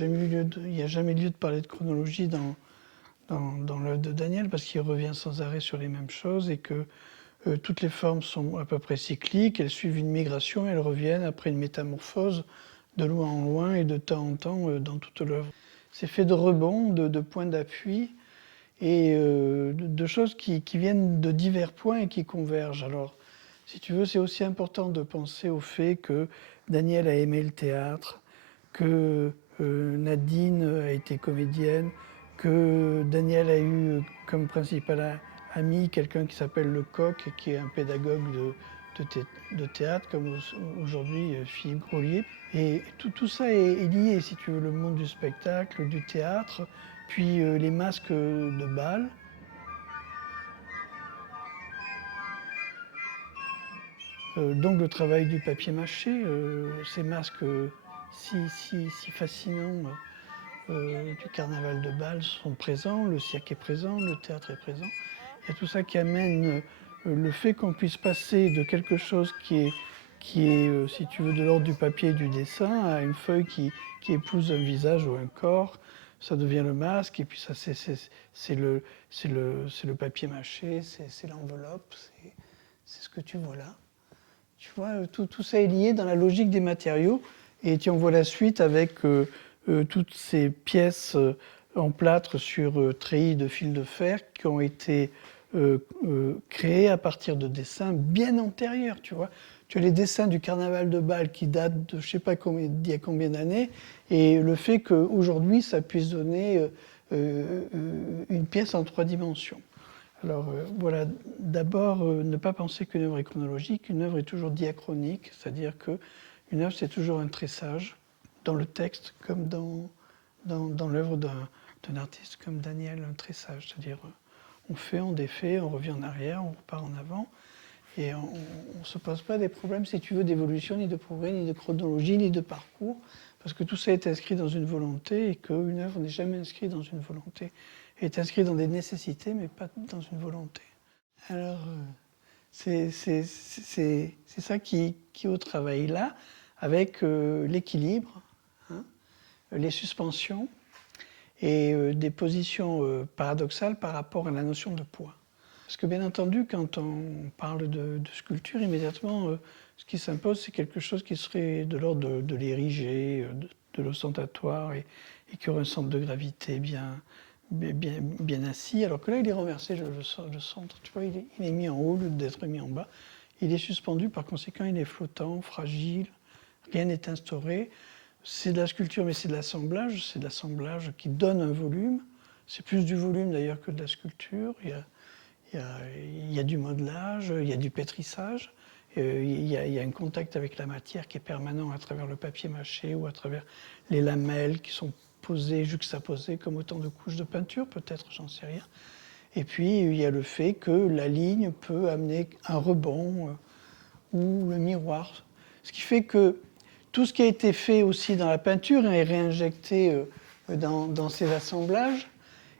il y a jamais lieu de parler de chronologie dans l'œuvre de Daniel, parce qu'il revient sans arrêt sur les mêmes choses et que toutes les formes sont à peu près cycliques, elles suivent une migration, elles reviennent après une métamorphose de loin en loin et de temps en temps dans toute l'œuvre. C'est fait de rebonds, de points d'appui et de choses qui viennent de divers points et qui convergent. Alors, si tu veux, c'est aussi important de penser au fait que Daniel a aimé le théâtre, que Nadine a été comédienne, que Daniel a eu comme principal ami quelqu'un qui s'appelle Lecoq, qui est un pédagogue de théâtre, comme aujourd'hui Philippe Grolier. Et tout ça est lié, si tu veux, le monde du spectacle, du théâtre, puis les masques de bal. Donc le travail du papier mâché, ces masques si fascinants du carnaval de Bâle sont présents, le cirque est présent, le théâtre est présent. Il y a tout ça qui amène le fait qu'on puisse passer de quelque chose qui est si tu veux, de l'ordre du papier et du dessin à une feuille qui épouse un visage ou un corps. Ça devient le masque, et puis ça c'est le papier mâché, c'est l'enveloppe, c'est ce que tu vois là. Tu vois, tout ça est lié dans la logique des matériaux. Et tu en vois la suite avec toutes ces pièces en plâtre sur treillis de fil de fer qui ont été créées à partir de dessins bien antérieurs. Tu vois, tu as les dessins du carnaval de Bâle qui datent de je ne sais pas combien, d'il y a combien d'années, et le fait qu'aujourd'hui ça puisse donner une pièce en 3 dimensions. Alors voilà, d'abord, ne pas penser qu'une œuvre est chronologique, une œuvre est toujours diachronique, c'est-à-dire qu'une œuvre c'est toujours un tressage dans le texte comme dans l'œuvre d'un artiste comme Daniel, un tressage, c'est-à-dire on fait, on défait, on revient en arrière, on repart en avant, et on ne se pose pas des problèmes, si tu veux, d'évolution, ni de progrès, ni de chronologie, ni de parcours, parce que tout ça est inscrit dans une volonté, et qu'une œuvre n'est jamais inscrite dans une volonté. Elle est inscrite dans des nécessités, mais pas dans une volonté. Alors, c'est ça qui est au travail là, avec l'équilibre, hein, les suspensions et des positions paradoxales par rapport à la notion de poids. Parce que bien entendu, quand on parle de sculpture, immédiatement, ce qui s'impose, c'est quelque chose qui serait de l'ordre de l'érigé, de l'ostentatoire, et qui aurait un centre de gravité bien assis. Alors que là, il est renversé, le centre. Tu vois, il est mis en haut au lieu d'être mis en bas. Il est suspendu, par conséquent, il est flottant, fragile, rien n'est instauré. C'est de la sculpture, mais c'est de l'assemblage qui donne un volume. C'est plus du volume d'ailleurs que de la sculpture. Il y a du modelage, il y a du pétrissage, il y a un contact avec la matière qui est permanent à travers le papier mâché ou à travers les lamelles qui sont posées, juxtaposées comme autant de couches de peinture, peut-être, j'en sais rien. Et puis il y a le fait que la ligne peut amener un rebond ou le miroir. Ce qui fait que tout ce qui a été fait aussi dans la peinture est réinjecté dans ces assemblages.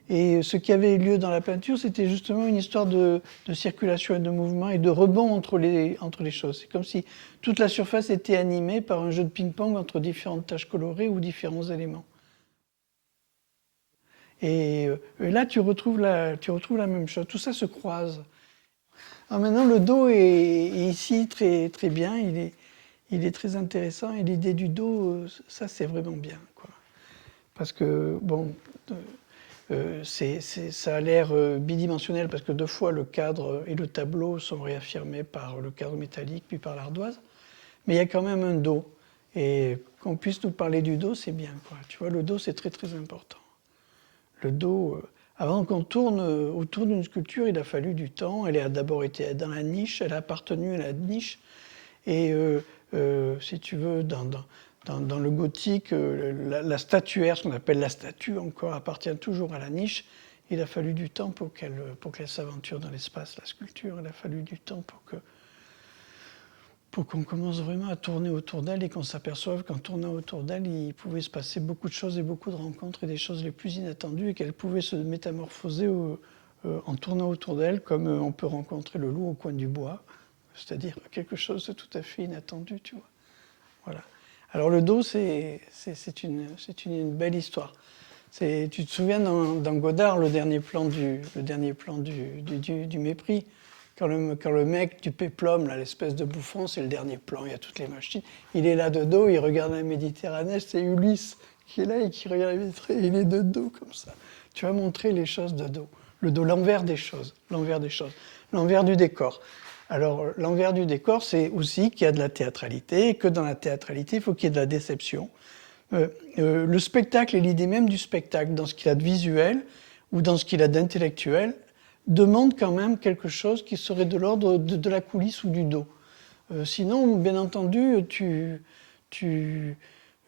Et ce qui avait lieu dans la peinture, c'était justement une histoire de circulation et de mouvement et de rebond entre les choses. C'est comme si toute la surface était animée par un jeu de ping-pong entre différentes taches colorées ou différents éléments. Et là, tu retrouves la même chose. Tout ça se croise. Alors maintenant, le dos est ici très, très bien. Il est très intéressant. Et l'idée du dos, ça, c'est vraiment bien, quoi. Parce que, bon, ça a l'air bidimensionnel parce que 2 fois le cadre et le tableau sont réaffirmés par le cadre métallique puis par l'ardoise, mais il y a quand même un dos. Et qu'on puisse nous parler du dos, c'est bien, quoi. Tu vois, le dos, c'est très très important. Le dos, avant qu'on tourne autour d'une sculpture, il a fallu du temps. Elle a d'abord été dans la niche, elle a appartenu à la niche. Et si tu veux, dans le gothique, la statuaire, ce qu'on appelle la statue encore, appartient toujours à la niche. Il a fallu du temps pour qu'elle s'aventure dans l'espace, la sculpture. Il a fallu du temps pour qu'on commence vraiment à tourner autour d'elle et qu'on s'aperçoive qu'en tournant autour d'elle, il pouvait se passer beaucoup de choses et beaucoup de rencontres et des choses les plus inattendues et qu'elle pouvait se métamorphoser en tournant autour d'elle comme on peut rencontrer le loup au coin du bois, c'est-à-dire quelque chose de tout à fait inattendu, tu vois. Voilà. Alors le Do, c'est une belle histoire. Tu te souviens dans Godard, le dernier plan du mépris, quand le mec du péplum, l'espèce de bouffon, c'est le dernier plan, il y a toutes les machines, il est là de dos, il regarde la Méditerranée, c'est Ulysse qui est là et qui regarde la Méditerranée, il est de dos comme ça. Tu vas montrer les choses de dos. Le dos, l'envers des choses, l'envers du décor. Alors, l'envers du décor, c'est aussi qu'il y a de la théâtralité, et que dans la théâtralité, il faut qu'il y ait de la déception. Le spectacle et l'idée même du spectacle, dans ce qu'il a de visuel ou dans ce qu'il a d'intellectuel, demande quand même quelque chose qui serait de l'ordre de la coulisse ou du dos. Sinon, bien entendu, tu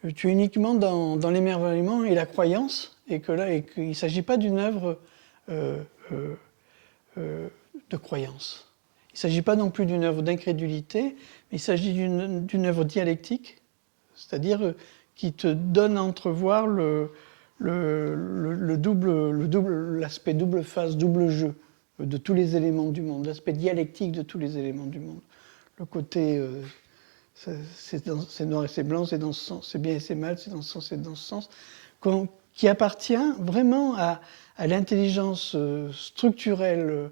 es uniquement dans l'émerveillement et la croyance, et qu'il ne s'agit pas d'une œuvre euh, de croyance. Il ne s'agit pas non plus d'une œuvre d'incrédulité, mais il s'agit d'une œuvre dialectique, c'est-à-dire qui te donne à entrevoir l'aspect double face, double jeu de tous les éléments du monde, l'aspect dialectique de tous les éléments du monde. Le côté c'est noir et c'est blanc, c'est dans ce sens, c'est bien et c'est mal, c'est dans ce sens et dans ce sens, qui appartient vraiment à l'intelligence structurelle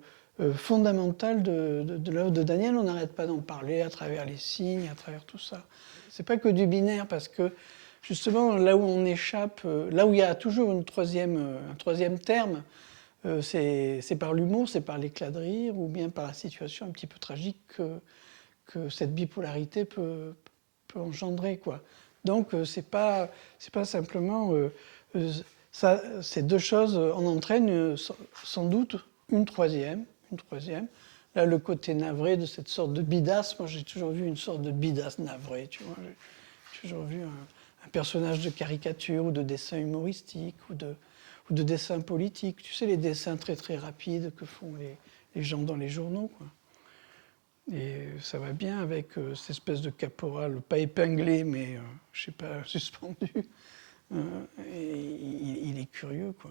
fondamentale de l'œuvre de Daniel. On n'arrête pas d'en parler à travers les signes, à travers tout ça. C'est pas que du binaire, parce que justement, là où on échappe, là où il y a toujours un troisième terme, c'est par l'humour, c'est par l'éclat de rire, ou bien par la situation un petit peu tragique que cette bipolarité peut engendrer, quoi. Donc c'est pas simplement ces deux choses en entraînent sans doute une troisième. Là, le côté navré de cette sorte de bidasse, moi j'ai toujours vu une sorte de bidasse navrée, tu vois. J'ai toujours vu un personnage de caricature ou de dessin humoristique ou de dessin politique. Tu sais, les dessins très très rapides que font les gens dans les journaux, quoi. Et ça va bien avec cette espèce de caporal, pas épinglé, mais je sais pas, suspendu. Et il est curieux, quoi.